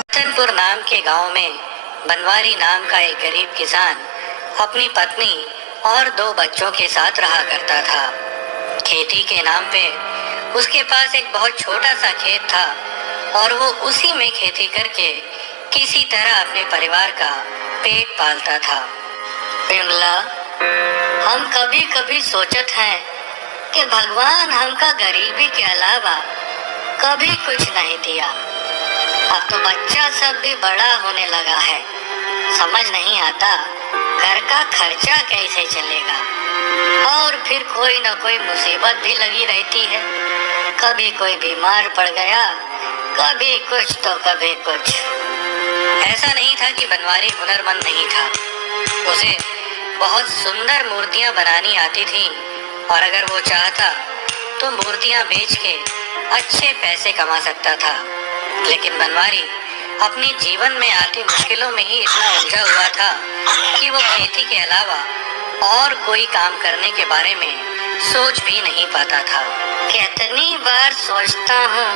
रतनपुर नाम के गांव में बनवारी नाम का एक गरीब किसान अपनी पत्नी और 2 बच्चों के साथ रहा करता था। खेती के नाम पे उसके पास एक बहुत छोटा सा खेत था और वो उसी में खेती करके किसी तरह अपने परिवार का पेट पालता था। विमला, हम कभी कभी सोचत हैं कि भगवान हमका गरीबी के अलावा कभी कुछ नहीं दिया। अब तो बच्चा सब भी बड़ा होने लगा है, समझ नहीं आता घर का खर्चा कैसे चलेगा। और फिर कोई न कोई मुसीबत भी लगी रहती है, कभी कोई बीमार पड़ गया, कभी कुछ तो कभी कुछ। ऐसा नहीं था कि बनवारी हुनरमंद नहीं था, उसे बहुत सुंदर मूर्तियां बनानी आती थी और अगर वो चाहता तो मूर्तियां बेच के अच्छे पैसे कमा सकता था। लेकिन बनवारी अपने जीवन में आती मुश्किलों में ही इतना उलझा हुआ था कि वो खेती के अलावा और कोई काम करने के बारे में सोच भी नहीं पाता था। कितनी बार सोचता हूँ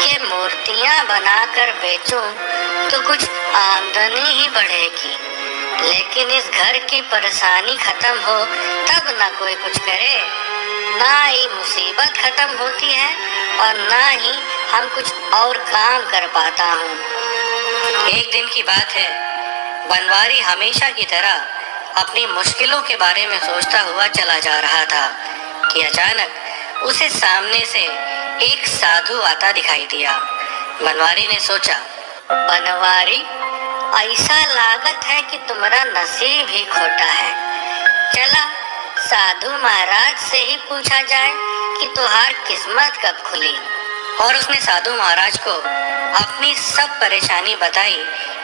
कि मूर्तियाँ बनाकर बेचूं तो कुछ आमदनी ही बढ़ेगी, लेकिन इस घर की परेशानी खत्म हो तब ना कोई कुछ करे, ना ही मुसीबत खत्म होती है और ना ही हम कुछ और काम कर पाता हूँ। एक दिन की बात है, बनवारी हमेशा की तरह अपनी मुश्किलों के बारे में सोचता हुआ चला जा रहा था कि अचानक उसे सामने से एक साधु आता दिखाई दिया। बनवारी ने सोचा, बनवारी, ऐसा लागत है कि तुम्हारा नसीब ही खोटा है। चला साधु महाराज से ही पूछा जाए कि तुम्हार किस्मत कब खुली। और उसने साधु महाराज को अपनी सब परेशानी बताई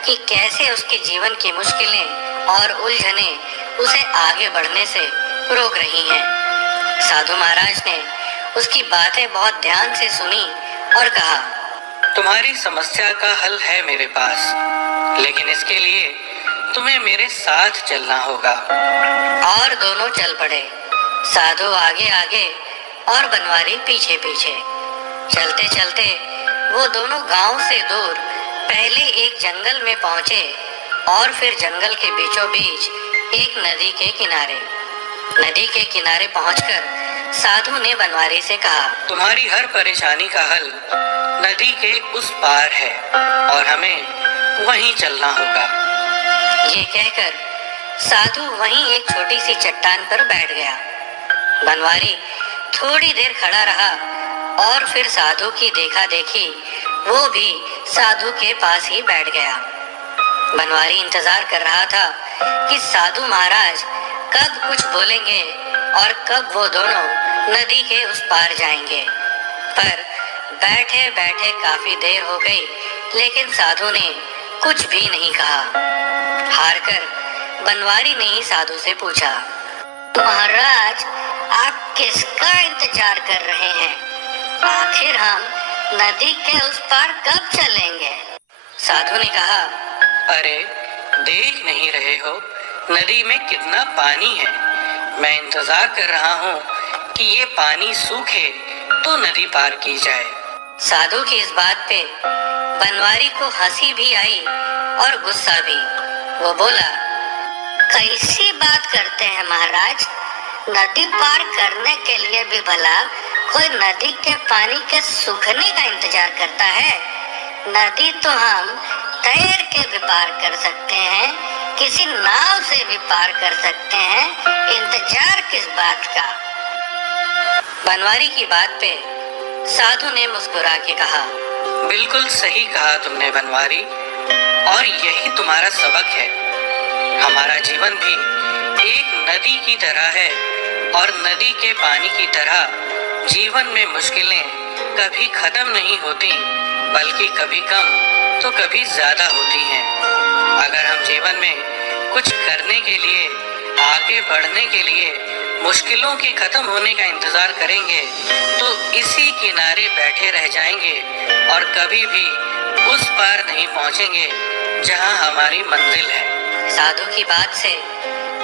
कि कैसे उसके जीवन की मुश्किलें और उलझने उसे आगे बढ़ने से रोक रही हैं। साधु महाराज ने उसकी बातें बहुत ध्यान से सुनी और कहा, तुम्हारी समस्या का हल है मेरे पास, लेकिन इसके लिए तुम्हें मेरे साथ चलना होगा। और दोनों चल पड़े, साधु आगे आगे और बनवारी पीछे पीछे। चलते चलते वो दोनों गांव से दूर पहले एक जंगल में पहुंचे और फिर जंगल के बीचों बीच एक नदी के किनारे पहुंचकर साधु ने बनवारी से कहा, तुम्हारी हर परेशानी का हल नदी के उस पार है और हमें वहीं चलना होगा। ये कहकर साधु वहीं एक छोटी सी चट्टान पर बैठ गया। बनवारी थोड़ी देर खड़ा रहा और फिर साधु की देखा देखी वो भी साधु के पास ही बैठ गया। बनवारी इंतजार कर रहा था कि साधु महाराज कब कुछ बोलेंगे और कब वो दोनों नदी के उस पार जाएंगे। पर बैठे बैठे काफी देर हो गई, लेकिन साधु ने कुछ भी नहीं कहा। हारकर बनवारी ने ही साधु से पूछा, महाराज, आप किसका इंतजार कर रहे हैं? आखिर हम नदी के उस पार कब चलेंगे? साधु ने कहा, अरे देख नहीं रहे हो नदी में कितना पानी है? मैं इंतजार कर रहा हूँ कि ये पानी सूखे तो नदी पार की जाए। साधु की इस बात पे बनवारी को हंसी भी आई और गुस्सा भी। वो बोला, कैसी बात करते हैं महाराज? नदी पार करने के लिए भी भला कोई नदी के पानी के सूखने का इंतजार करता है? नदी तो हम तैर के भी पार कर सकते हैं, किसी नाव से भी पार कर सकते हैं, इंतजार किस बात का? बनवारी की बात पे साधु ने मुस्कुरा के कहा, बिल्कुल सही कहा तुमने बनवारी, और यही तुम्हारा सबक है। हमारा जीवन भी एक नदी की तरह है और नदी के पानी की तरह जीवन में मुश्किलें कभी खत्म नहीं होती, बल्कि कभी कम तो कभी ज्यादा होती हैं। अगर हम जीवन में कुछ करने के लिए, आगे बढ़ने के लिए मुश्किलों के खत्म होने का इंतजार करेंगे तो इसी किनारे बैठे रह जाएंगे और कभी भी उस पार नहीं पहुंचेंगे जहां हमारी मंजिल है। साधु की बात से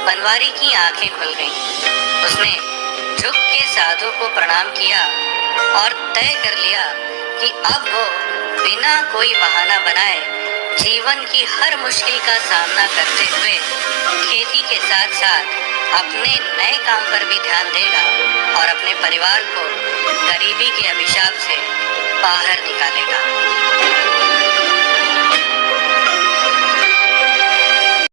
बनवारी की आंखें खुल गईं। उसने झुक के साधु को प्रणाम किया और तय कर लिया कि अब वो बिना कोई बहाना बनाए जीवन की हर मुश्किल का सामना करते हुए खेती के साथ साथ अपने नए काम पर भी ध्यान देगा और अपने परिवार को गरीबी के अभिशाप से बाहर निकालेगा।